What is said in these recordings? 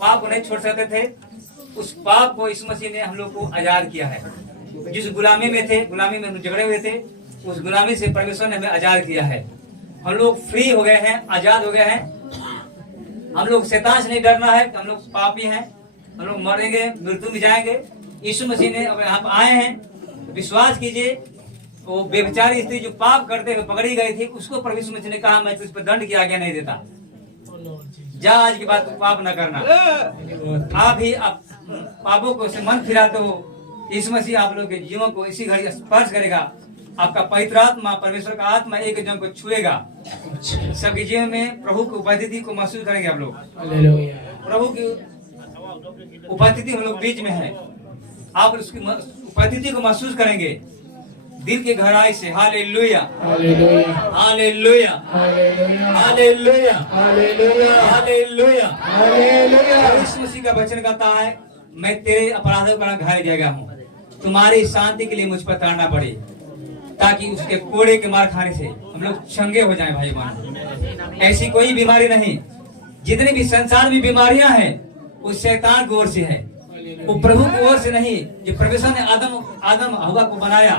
पाप को नहीं छोड़ सकते थे, उस पाप को यीशु मसीह ने हम लोग को आजाद किया है। जिस गुलामी में थे, गुलामी में हम झगड़े हुए थे, उस गुलामी से परमेश्वर ने हमें आजाद किया है। हम लोग फ्री हो गए हैं, आजाद हो गए हैं। हम लोग शैतान से नहीं डरना है, हम लोग पापी हैं, हम लोग मरेंगे, मृत्यु में जाएंगे। यीशु मसीह ने अब यहाँ आए हैं, विश्वास कीजिए। वो बेचारी स्त्री जो पाप करते हुए पकड़ी गई थी, उसको प्रभु यीशु मसीह ने कहा मैं तुझ पर दंड की आज्ञा नहीं देता, जा आज के बाद तू पाप न करना। आप ही आप पापों को से मन फिराते हो, यीशु मसीह आप लोग के जीवन को इसी घड़ी स्पर्श करेगा। आपका पवित्र आत्मा, परमेश्वर का आत्मा एक जन को छुएगा। सबके जीवन में प्रभु की उपस्थिति को महसूस करेंगे आप लोग। प्रभु की उपस्थिति हम लोग बीच में है, आप उसकी उपस्थिति को महसूस करेंगे दिल के गहराई से। Hallelujah, hallelujah, hallelujah, hallelujah, hallelujah, hallelujah. Yeshu Masih का वचन कहता है मैं तेरे अपराधों का घायल जगह हूँ, तुम्हारी शांति के लिए मुझ पर ताड़ना पड़े, ताकि उसके कोड़े के मार खाने से हम लोग चंगे हो जाएं। भाई बहन, ऐसी कोई बीमारी नहीं। जितनी भी संसार में बीमारियां हैं वो शैतान की ओर से है, वो प्रभु की ओर से नहीं। जो परमेश्वर ने आदम हवा को बनाया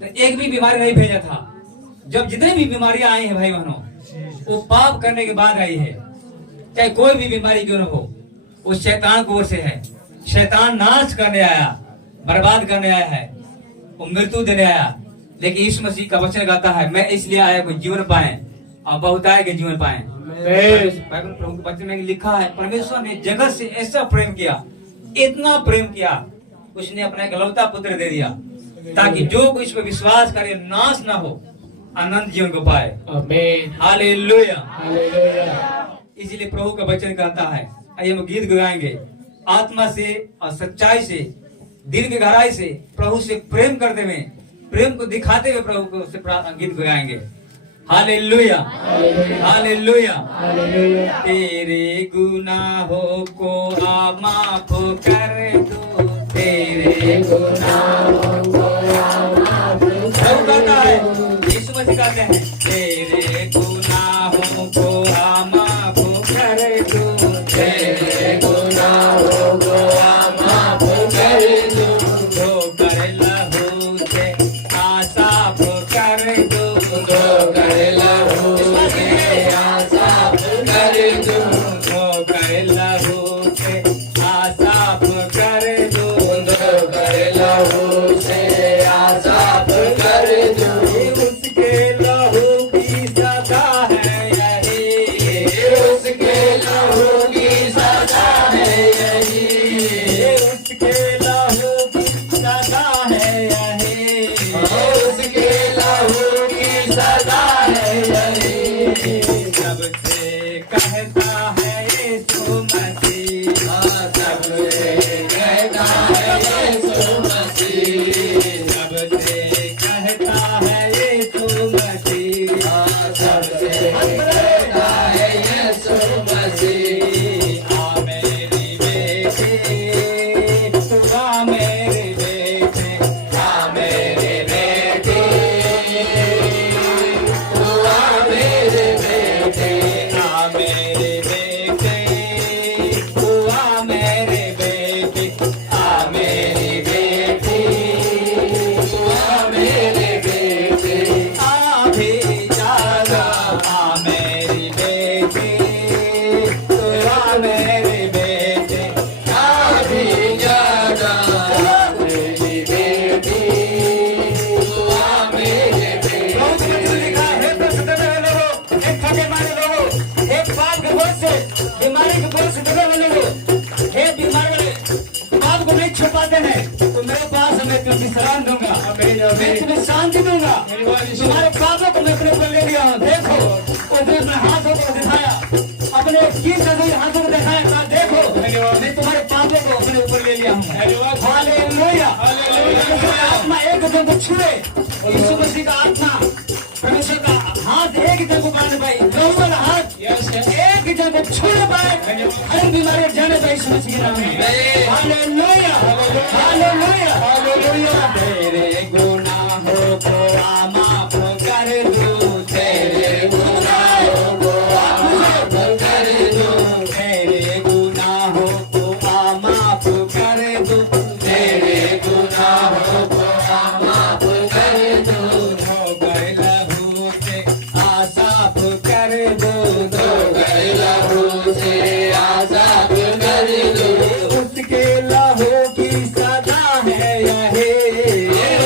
तो एक भी बीमारी नहीं भेजा था। जब जितनी भी बीमारियां आई हैं भाई बहनों, वो पाप करने के बाद आई है। चाहे कोई भी बीमारी क्यों न हो, वो शैतान की ओर से है। शैतान नाश करने आया, बर्बाद करने आया है, वो मृत्यु देने आया। लेकिन यीशु मसीह का वचन कहता है मैं इसलिए आया कोई जीवन पाए और बहुतायत के जीवन पाए। बाइबल प्रभु के वचन में लिखा है परमेश्वर ने जगत से ऐसा प्रेम किया, इतना प्रेम किया, उसने अपना इकलौता पुत्र दे दिया, ताकि जो कोई इस पर विश्वास करे नाश ना हो, अनंत जीवन को पाए। आमीन, हालेलुया, हालेलुया। इसलिए प्रभु का वचन कहता है, आइए हम गीत गाएंगे आत्मा से और सच्चाई से, दिल की गहराई से, प्रभु से प्रेम करते हुए, प्रेम को दिखाते हुए प्रभु को से गीत गाएंगे। Hallelujah, hallelujah, hallelujah. तेरे गुनाहों को माफ कर दो, तेरे गुनाहों को माफ कर दो। यीशु मसीह कहते हैं तेरे गुनाहों को माफ कर दो, तेरे गुनाहों को माफ कर दो, धोकर लहू से साफ कर दो, धोकर लहू से साफ कर दो, धोकर लहू से साफ कर दो, धोकर लहू से साफ कर दो। उसके लहू की सजा है यही, उसके लहू की सजा है यही, उसके लहू की सजा है यही, उसके लहू की सजा है यही। सबसे कहता है यीशु मसीह, सबसे कहता है यीशु मसीह, सबसे कहता है यीशु मसीह, सबसे कहता है यीशु मसीह। आ मेरी बेटी, आ मेरे बेटे, आ मेरे बेटे, आ मेरे बेटे, आ मेरे बेटे, आ मेरे बेटे, आ मेरी बेटी, आ मेरे बेटे, आ भी जागा, आ मेरी बेटी, आ मेरे बेटे, आ भी जागा, मेरी बेटी, आ मेरे बेटे। लिखा है प्रसिद्ध लोगों, एक थके मारे लोगों, एक पाप के बोझ से, बीमारी के बोझ से दबे हुए लोगों, हे बीमार वाले, पाप को नहीं छुपाते हैं तो मेरे पास मैं तुम्हें विश्राम दूंगा, मैं तुम्हें शांति दूंगा। तुम्हारे पापों को मैं अपने ऊपर ले लिया हूँ। देखो, उसने अपने हाथों को दिखाया, अपने किस हाथों को दिखाया, कहा देखो मैं तुम्हारे पापों को अपने ऊपर ले लिया हूँ। Hallelujah, hallelujah. आत्मा एक जन को छुए, यीशु मसीह का आत्मा, परमेश्वर का हाथ एक जन को बांध पाई, लहू वाला हाथ एक जन को छूने पाए, हर बीमारी जाने पाए यीशु मसीह के नाम में। Hallelujah, hallelujah, hallelujah. तेरे गुनाहों को माफ कर दो, तेरे गुनाहों को माफ कर दो, तेरे गुनाहों सब कर दो। उसके लहू की सजा है यही,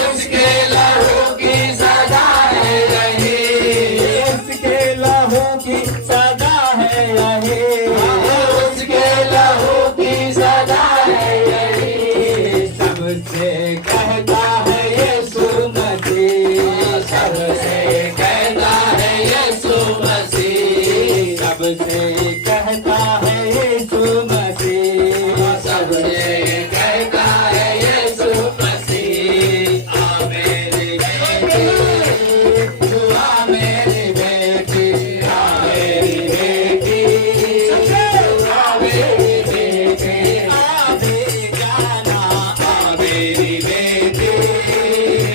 उसके लहू की सजा है यही, उसके लहू की सजा है यही, उसके लहू की सजा है यही। सबसे कहता है यीशु मसीह, सबसे कहता है यीशु मसीह, सबसे कहता है यीशु मसीह, सबसे कहता है यीशु मसीह। आ मेरी बेटी, तू आ मेरी बेटी, आ मेरी बेटी, तू आ मेरी बेटी, आवे जाना आ मेरी बेटी,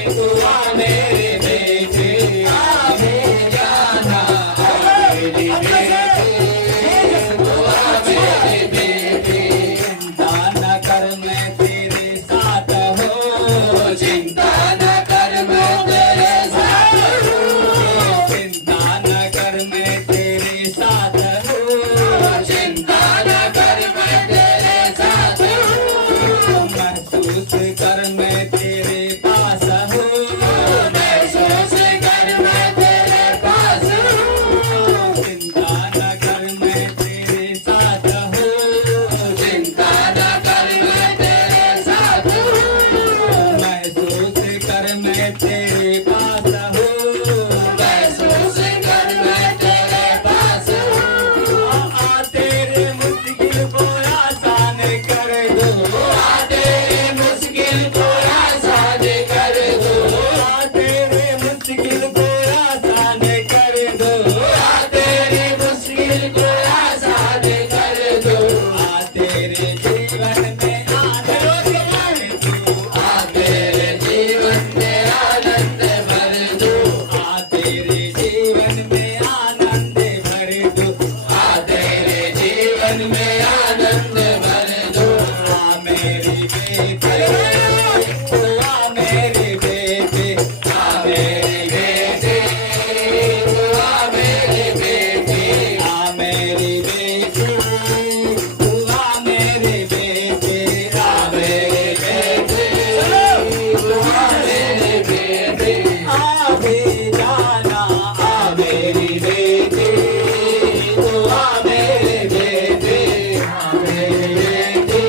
तू आ मेरी बेटी, आवे जाना, आ मेरी बेटी, तू आ मेरी बेटी। चिंता न कर मैं तेरे साथ हूँ, चिंता न कर मैं तेरे साथ हूँ, चिंता न कर मैं तेरे साथ हूँ, चिंता न कर मैं तेरे साथ हूँ, महसूस कर मैं तेरे पास हूँ, महसूस कर मैं तेरे पास हूँ, चिंता न कर मैं तेरे साथ हूँ, चिंता न कर मैं तेरे साथ हूँ, महसूस कर मैं तेरे पास हूँ, महसूस कर मैं तेरे पास हूँ। आ तेरे मुश्किल को आसान कर दो, आ तेरी मुश्किल को आसान कर दो, आ तेरे मुश्किल को आसान कर दो, आ तेरी मुश्किल को आसान कर दो। आ तेरे जीवन में आनंद भर दो, आ तेरे जीवन में आनंद भर दो, आ तेरे जीवन में आनंद भर दो, आ तेरे जीवन में आनंद भर दो। आ मेरी बेटी, तू आ मेरी बेटी, आ मेरी बेटी, तू आ मेरी बेटी, आ मेरी बेटी, तू आ मेरी बेटी, आ मेरी बेटी, तू आ मेरी बेटी, आवे जाना आ मेरी बेटी, तू आ मेरी बेटी, आ मेरी बेटी,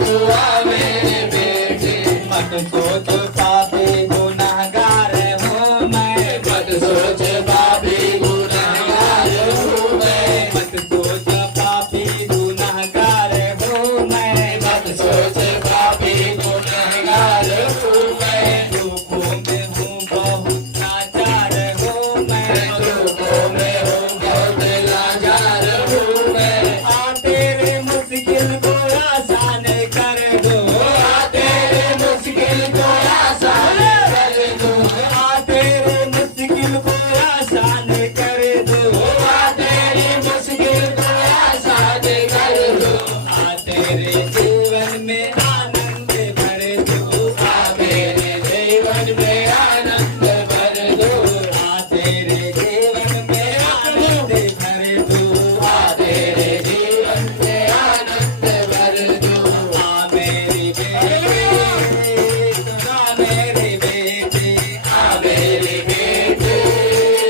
तू आ मेरी बेटी। मत सोच पापी गुनहगार हूँ मैं, मत सोच पापी गुनहगार हूँ मैं, मत सोच पापी गुनहगार हूँ मैं, मत सोच पापी गुनहगार हूँ मैं, दुखों में हूँ बहुत लाचार हूँ मैं, दुखों में हूँ बहुत लाचार हूँ मैं। आ तेरे मुश्किल को आसान कर दो, आ तेरे मुश्किल को आसान कर दो, आ तेरे मुश्किल को आसान कर दो, आ तेरी मुश्किल को आसान कर दो। आ तेरे जीवन में आनंद भर दो, आ मेरे जीवन में आनंद भर दो, आ तेरे जीवन में आनंद भर दो, आ तेरे जीवन में आनंद भर दो। आ मेरी बेटी, आ मेरी बेटी, आ मेरी बेटी,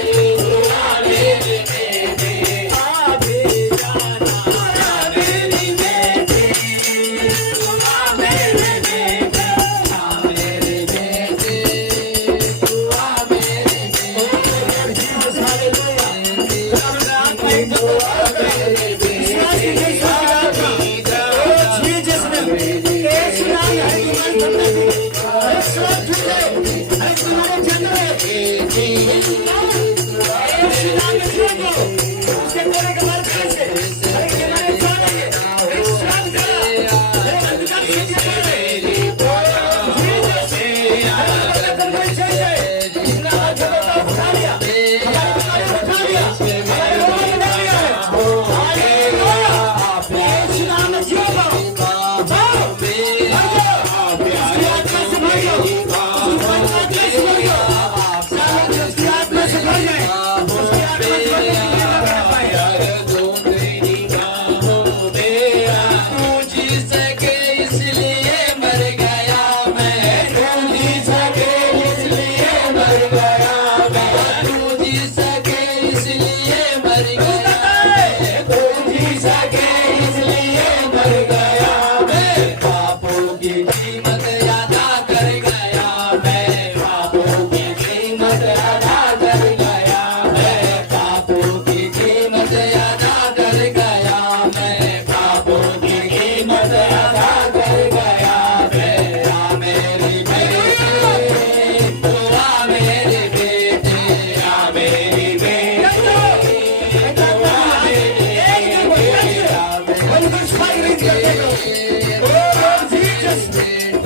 तू आ मेरी बेटी, आवे जाना आ मेरी बेटी, तू आ मेरी बेटी, आ मेरी बेटी, तू आ मेरी आवाज रेज करके कहो, ओ लॉर्ड जीसस, ओ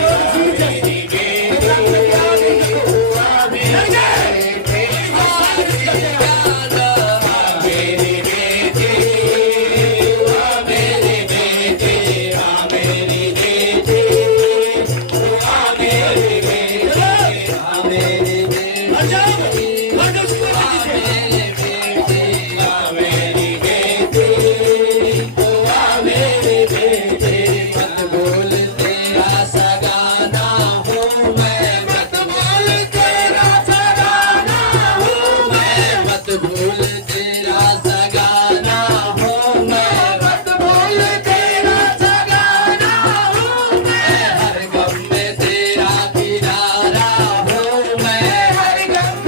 लॉर्ड जीसस, प्रोग्राम में क्या नहीं देखो, लड़के, आवाज रेज करके कहो।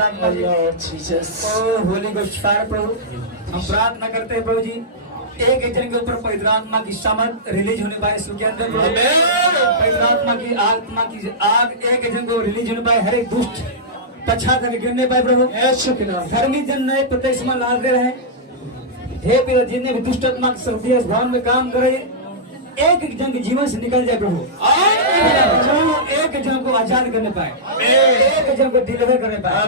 आत्मा जी। ओ होली गोस्ट फायर प्रभु, हम प्रार्थना करते हैं प्रभु जी, एक एक जन के ऊपर पवित्र आत्मा की सामर्थ रिलीज होने पाए इसके अंदर। पवित्र आत्मा की आग एक एक जन को रिलीज होने पाए, हर एक दुष्ट पछा करके गिरने पाए प्रभु। धर्मी जन नए प्रत्यक्ष में लाल दे रहे, हे पिता जितने भी दुष्ट आत्मा की शक्ति इस भवन में काम करे, एक एक जन के जीवन से निकल जाए प्रभु। एक एक जन को आजाद करने पाए, एक एक जन को डिलीवर करने पाए,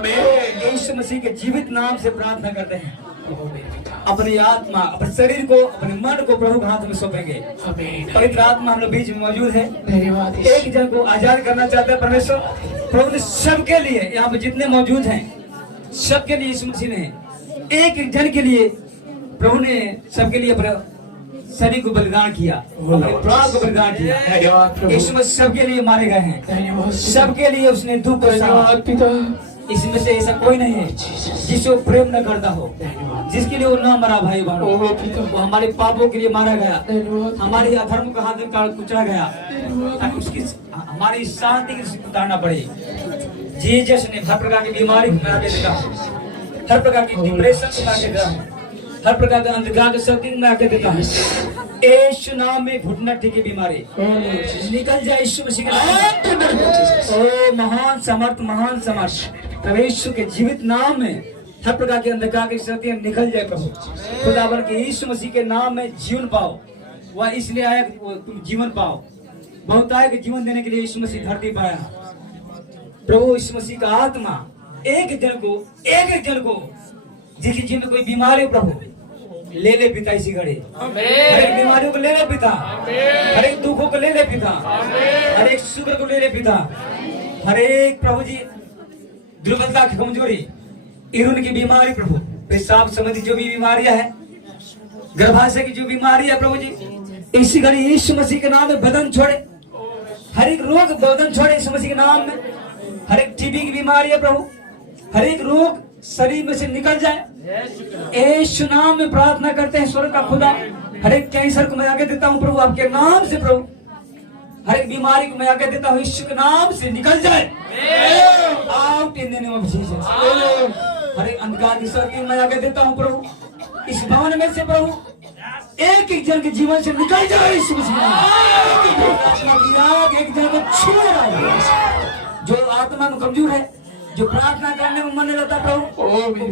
यीशु मसीह के जीवित नाम से प्रार्थना करते हैं। अपनी आत्मा, अपने शरीर को, अपने मन को प्रभु के हाथ में सौंपेंगे। पवित्र आत्मा हम लोग बीच में मौजूद है, एक जन को आजाद करना चाहते हैं परमेश्वर। प्रभु ने सबके लिए, यहाँ पे जितने मौजूद हैं सबके लिए यीशु मसीह ने एक एक जन के लिए, प्रभु ने सबके लिए अपने शरीर को बलिदान किया, अपने प्राण को बलिदान किया। यीशु मसीह सबके लिए मारे गए हैं, सबके लिए उसने दुख को सहा। इसमें से ऐसा कोई नहीं है जिसे प्रेम न करता हो, जिसके लिए वो न मरा भाई बहनों। वो हमारे पापों के लिए मारा गया, हमारे अधर्म का हाथ में कुचला गया, ताकि उसकी हमारी शांति की उतारना पड़े। जीसस ने हर प्रकार की बीमारी को मिटा के देता, हर प्रकार की डिप्रेशन को मिटा के देता, हर प्रकार का अंधकार की शक्ति को मिटा के देता है। यीशु नाम में घुटना टीकी बीमारी निकल जाए यीशु मसीह के नाम। ओ महान समर्थ, महान समर्थ प्रभु यीशु के जीवित नाम में हर प्रकार के अंधकार की शक्तियां निकल जाए प्रभु। खुदावन के यीशु मसीह के नाम में जीवन पाओ, वह इसलिए आया कि तुम जीवन पाओ। बहुत आया कि जीवन देने के लिए यीशु मसीह धरती पर आया। प्रभु यीशु मसीह का आत्मा एक जन को, एक एक जन को, जिसकी जीवन में कोई बीमारी हो प्रभु ले ले पिता इसी घड़ी, हर एक बीमारियों को ले ले पिता, हर एक दुखों को ले ले पिता, हर एक शुक्र को ले ले पिता, हर एक प्रभु जी दुर्बलता की कमजोरी, इरून की बीमारी प्रभु, पेशाब संबंधी जो भी बीमारियां हैं, गर्भाशय की जो बीमारी है प्रभु जी, इसी घड़ी यीशु मसीह के नाम में बदन छोड़े, हर एक रोग बदन छोड़े यीशु मसीह के नाम में। हर एक टीबी की बीमारी है प्रभु, हर एक रोग शरीर में से निकल जाए, यीशु नाम में प्रार्थना करते हैं। स्वर्ग का खुदा, हर एक कैंसर को मैं आगे देता हूँ प्रभु आपके नाम से प्रभु, हर एक बीमारी को मैं आगे देता हूँ यीशु के नाम से निकल जाए, out in the name of Jesus. हर एक अंधकार की शक्ति मैं आगे देता हूँ प्रभु, इस भवन में से प्रभु एक एक जन के जीवन से निकल जाए यीशु मसीह। एक जन को छू रहा है, जो आत्मा में कमजोर है, जो प्रार्थना करने में मन नहीं लगता प्रभु,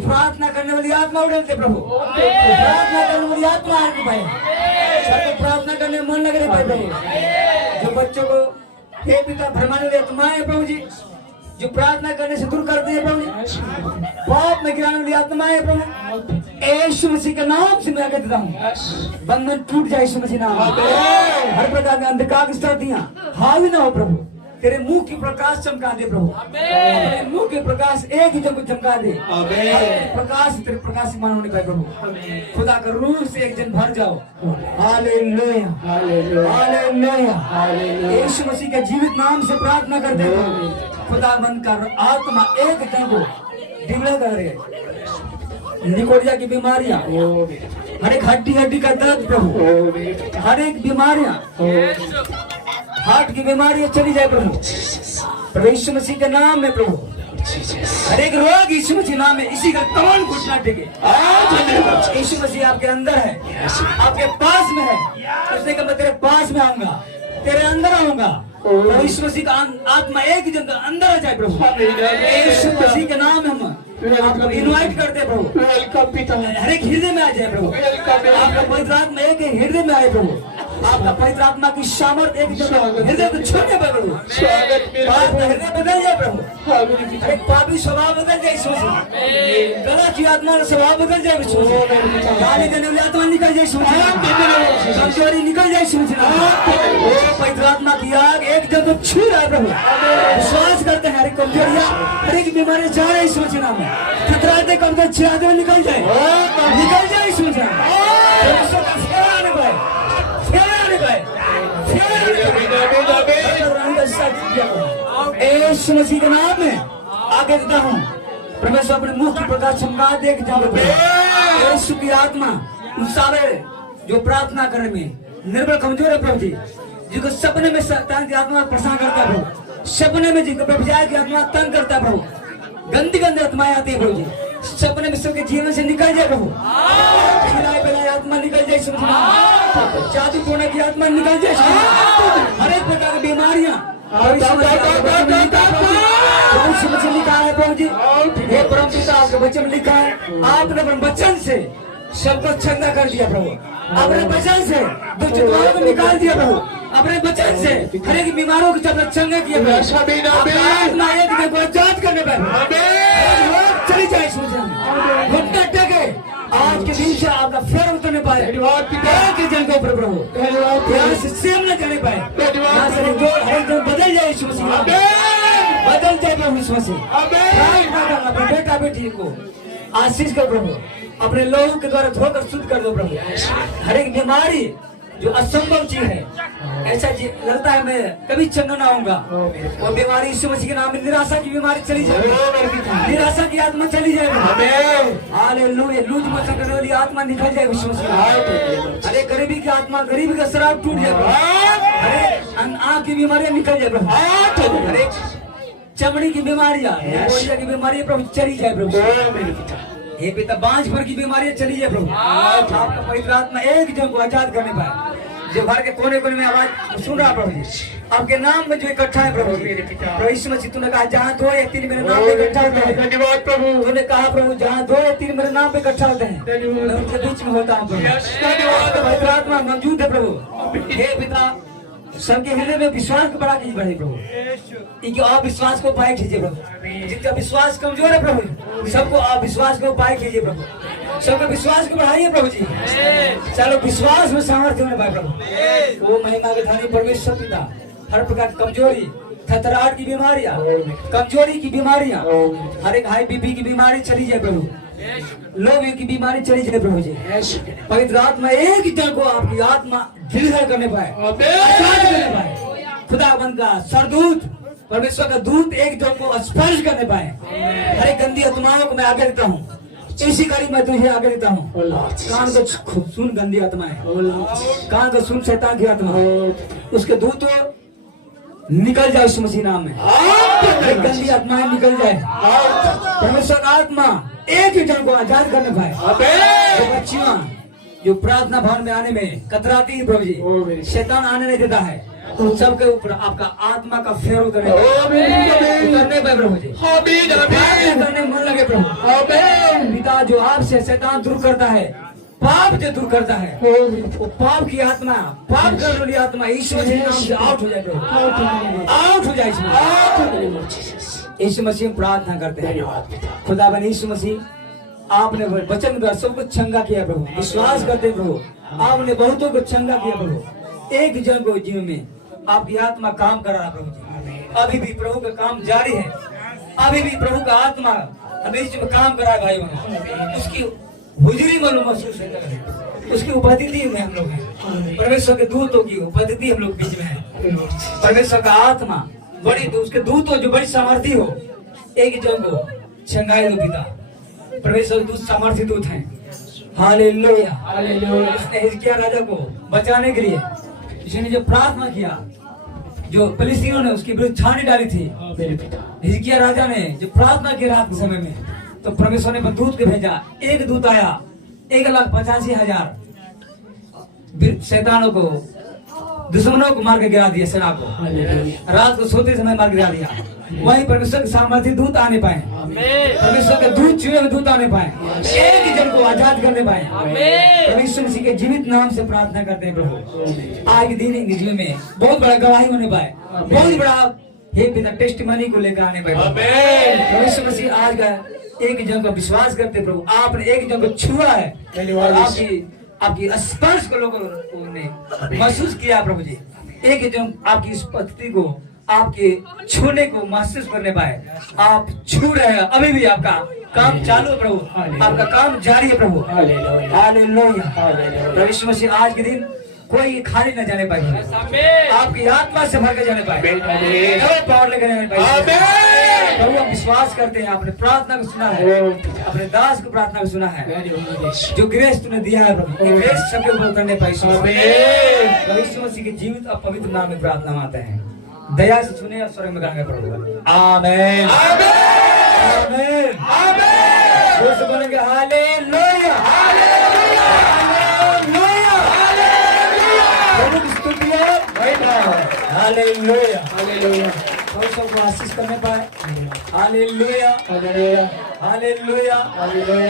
प्रार्थना करने वाली आत्मा उड़ते प्रभु, प्रार्थना करने वाली आत्मा आगे भाई, सबको प्रार्थना करने में मन लग रहे भाई प्रभु। जो बच्चों को हे पिता भरमाने वाली आत्माएं प्रभु जी, जो प्रार्थना करने से दूर करते हैं प्रभु जी, पाप में गिराने वाली आत्माएं प्रभु, यीशु मसीह के नाम से मैं आगे देता हूँ, बंधन टूट जाए यीशु मसीह नाम। हर प्रकार के अंधकार की शक्तियां हावी ना हो प्रभु, तेरे मुंह की प्रकाश चमका दे प्रभु, तेरे मुंह के प्रकाश एक ही जन को चमका दे, प्रकाश तेरे प्रकाश मान होने पाए प्रभु। खुदा का रूह से एक जन भर जाओ। हालेलुया, हालेलुया, यीशु मसीह के जीवित नाम से प्रार्थना करते हैं। खुदा मन का आत्मा एक जन को डिलीवर कर रहे, निकोडिया की बीमारियां, हर एक हड्डी का दर्द प्रभु, हर एक बीमारियां, हार्ट की बीमारियां चली जाए प्रभु यीशु मसीह के नाम में प्रभु। हर एक रोग यीशु मसीह नाम में, इसी का कौन घुटना टेके। यीशु मसीह आपके अंदर है, आपके पास में है, उसने कहा मैं तेरे पास में आऊंगा, तेरे अंदर आऊंगा। यीशु मसीह का आत्मा एक जन अंदर आ जाए प्रभु, यीशु मसीह के नाम में हम आपको इनवाइट करते प्रभु, हर एक हृदय में आ जाए प्रभु, आपका पवित्र आत्मा एक हृदय में आए प्रभु, आपका पवित्र आत्मा की सामर्थ एक जगह हृदय को छूने पर प्रभु, हृदय बदल जाए प्रभु, एक पापी स्वभाव बदल जाए यीशु मसीह, गलत की आत्मा का स्वभाव बदल जाए यीशु मसीह, गाली देने वाली आत्मा निकल जाए यीशु मसीह, कमजोरी निकल जाए यीशु मसीह, पवित्र आत्मा की आग एक जगह को छू रहा है प्रभु। विश्वास करते हैं हर एक कमजोरियां, हर एक बीमारी जा रही है यीशु मसीह नाम में, खतराते कमजोर छिड़ाते हुए निकल जाए, निकल जाए यीशु मसीह नाम में। यीशु मसीह के नाम में आगे देता हूँ, परमेश्वर अपने मुख की प्रकाश चमका दे के जाओ। यीशु की आत्मा उन सारे जो प्रार्थना करने में निर्बल कमजोर है प्रभु जी, जिनको सपने में शैतान की आत्मा परेशान करता है प्रभु, सपने में जिनको व्यभिचार की आत्मा तंग करता है प्रभु, गंदी गंदी आत्माएं आती है प्रभु जी, सपने में सबके जीवन से निकल जाए प्रभु। खिलाए पिलाए आत्मा निकल जाए समझ में, जादू टोने की आत्मा निकल जाए समझ में। हर एक प्रकार की बीमारियां लिखा है प्रभु जी, हे परम पिता आपके वचन में लिखा है, आपने अपने वचन से सबको चंगा कर दिया प्रभु, अपने वचन से दुष्ट द्वारों को निकाल दिया प्रभु, अपने वचन से हर एक बीमारों को जब चंगा किया प्रभु, आजाद करने पर चली जाए घुटना टेके, आज के दिन से आपका फेर उतरने पाए के जन के ऊपर प्रभु, यहाँ से सेम न जाने पाए, यहाँ से हर एक दिन बदल जाए यीशु मसीह, बदल जाए प्रभु यीशु मसीह। अपने बेटा बेटी को आशीष कर प्रभु, अपने लोगों के द्वारा धोकर शुद्ध कर दो प्रभु। हर एक बीमारी जो असंभव चीज है, ऐसा लगता है मैं कभी चंगा ना होऊंगा, वो बीमारी यीशु मसीह के नाम में निराशा की बीमारी चली जाए, निराशा की आत्मा चली जाए, हालेलुया। लूज मोशन करने वाली आत्मा निकल जाए यीशु मसीह। अरे गरीबी की आत्मा, गरीबी का शराब टूट जाए, अरे आँख की बीमारियां निकल जाए, अरे चमड़ी की बीमारियां, की बीमारियां प्रभु चली जाए प्रभु। हे पिता बांझ पर की बीमारियां चली जाए प्रभु, आपका पवित्र आत्मा एक जन को आजाद करने पाए, जो घर के कोने कोने में आवाज सुन रहा प्रभु जी, आपके नाम में जो इकट्ठा है प्रभु प्रभु यीशु मसीह, तूने कहा जहाँ 2 या 3 मेरे नाम पे इकट्ठा होते हैं, धन्यवाद प्रभु। तूने कहा प्रभु जहाँ 2 या 3 मेरे नाम पे इकट्ठा होते हैं, मैं उनके बीच में होता हूँ प्रभु। पवित्र आत्मा मौजूद है प्रभु। हे पिता सबके हृदय में विश्वास को बढ़ा कीजिए बढ़े प्रभु, इनके अविश्वास को पाए कीजिए प्रभु, जिनका विश्वास कमजोर है प्रभु सबको अविश्वास को पाए कीजिए प्रभु, सबको विश्वास को बढ़ाइए प्रभु जी, चलो विश्वास में सामर्थ्य होने पाए प्रभु। वो महिमा के धनी परमेश्वर पिता, हर प्रकार की कमजोरी, थथराहट की बीमारियां, कमजोरी की बीमारियां, हर एक हाई बीपी की बीमारी चली जाए प्रभु, लो बीपी की बीमारी चली जाए प्रभु जी। पवित्र आत्मा एक जन को आपकी आत्मा डिलीवर करने पाए, खुदाबंद का सरदूत परमेश्वर का दूत एक जन को स्पर्श करने पाए। हर एक गंदी आत्माओं को मैं आगे देता हूँ, इसी कड़ी मैं तुझे आगे देता हूँ। कान को सुन गंदी आत्माएं, कान को सुन शैतान की आत्मा, उसके दूत निकल जाए यीशु मसीह नाम में, गंदी आत्माएं निकल जाए। परमेश्वर का आत्मा एक ही जन को आजाद करने पाए। जो बच्चियां जो प्रार्थना भवन में आने में कतराती है प्रभु जी, शैतान आने नहीं देता है, उन सबके ऊपर आपका आत्मा का फेर उतरने पाए प्रभु जी, करने मन लगे प्रभु। पिता जो आपसे शैतान दूर करता है, पाप जो दूर करता है, वो पाप की आत्मा, पाप करने वाली आत्मा ईश्वर के नाम से आउट हो जाए प्रभु, आउट हो जाए। यीशु मसीह में प्रार्थना करते हैं। खुदा बने यीशु मसीह, आपने वचन द्वारा सबको चंगा किया प्रभु, विश्वास करते प्रभु, आपने बहुतों को चंगा किया प्रभु। एक जन को जीवन में आपकी आत्मा काम कर रहा प्रभु जी, अभी भी प्रभु का काम जारी है, अभी भी प्रभु का आत्मा हमेशा में काम कर रहा है भाई, उसकी हुजूरी मालूम महसूस है, उसकी उपस्थिति में हम लोग हैं, परमेश्वर के दूतों की उपस्थिति हम लोग बीच में है। परमेश्वर का आत्मा बड़ी, उसके दूतों जो बड़ी सामर्थी हो, एक जन को चंगाई दो पिता। परमेश्वर दूत सामर्थी दूत हैं, हालेलुया हालेलुया। उसने हिजकिय्याह राजा को बचाने के लिए जिसने जो प्रार्थना किया, जो फिलिस्तीनियों ने उसकी विरुद्ध छानी डाली थी, हिजकिय्याह राजा ने जो प्रार्थना की रात के समय में, तो परमेश्वर ने दूत के भेजा, एक दूत आया, 1,85,000 शैतानों को, दुश्मनों को मार के गिरा दिया, सेना को रात को सोते समय मार गिरा दिया। वहीं परमेश्वर के सामर्थ्य दूत आने पाए, परमेश्वर के दूत चुने हुए दूत आने पाए, एक ही जन को आजाद करने पाए। परमेश्वर मसीह के जीवित नाम से प्रार्थना करते हैं प्रभु, आज के दिन जीवन में बहुत बड़ा गवाही होने पाए, बहुत बड़ा हे पिता टेस्टिमनी को लेकर आने पाए। परमेश्वर मसीह आज का एक जन का विश्वास करते प्रभु, आपने एक जन को छुआ है, आपकी स्पर्श को लोगों ने महसूस किया प्रभु जी, एक जन आपकी इस पद्धति को, आपके छूने को महसूस करने पाए। आप छू रहे हैं, अभी भी आपका काम चालू है प्रभु, आपका काम जारी है प्रभु, हालेलुया। यीशु मसीह आज के दिन कोई खाली न जाने पाए, आपकी आत्मा से भर के जाने पाए, पावर लेकर जाने पाए प्रभु। हम विश्वास करते हैं, आपने प्रार्थना को सुना है, अपने दास को प्रार्थना को सुना है, जो ग्रेस तूने दिया है प्रभु, ग्रेस सबके ऊपर उतरने पाए। यीशु मसीह के जीवित और पवित्र नाम में प्रार्थना मांगते हैं, दया से सुने और स्वर्ग में गाएंगे प्रभु, आमीन। आमीन आमीन। जोर से बोलेंगे हालेलुया हालेलुया हालेलुया। प्रभु की स्तुति है हालेलुया हालेलुया और सबको आशीष करने पाए हालेलुया हालेलुया हालेलुया हालेलुया।